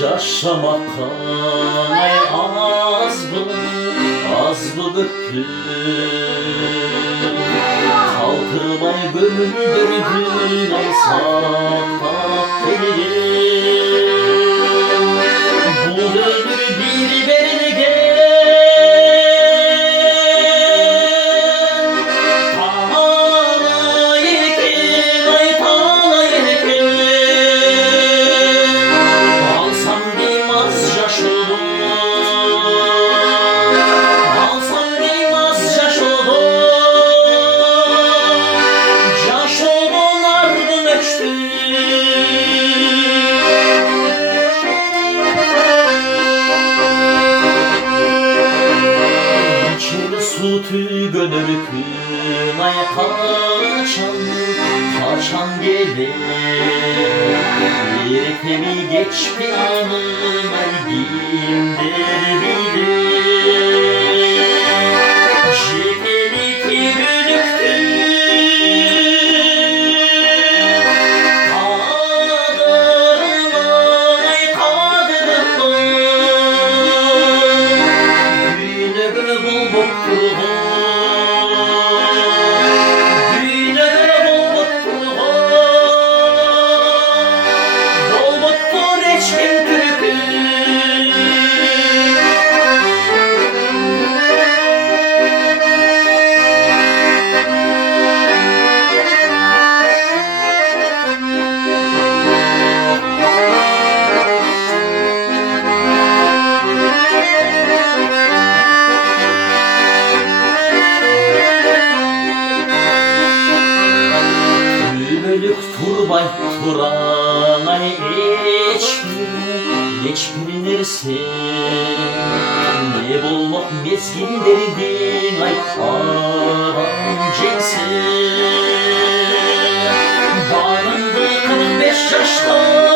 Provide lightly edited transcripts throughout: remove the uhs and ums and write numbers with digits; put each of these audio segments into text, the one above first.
Yaşamaktan az bıktım. Kalkırmay gömüldürdün ay sakat değilim. Bu ömür bir belge tanayken ay tanayken alsam dimaz yaş olur, alsam dimaz yaş olur, yaş olun ardın öçtü. Su tügönürkün ay kaçan gelir. Ertemi geç bir anım ay dimdir bilir. Jepeli kirlüktür kadarım ay kadarım. Güne göre bulbuktur. Turbay turan ay geçpirinirse ne bulmak mezginderdin ay aram cinsi. Barındı 45 yaşta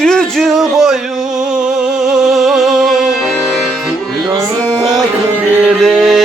Cücü boyu, yanı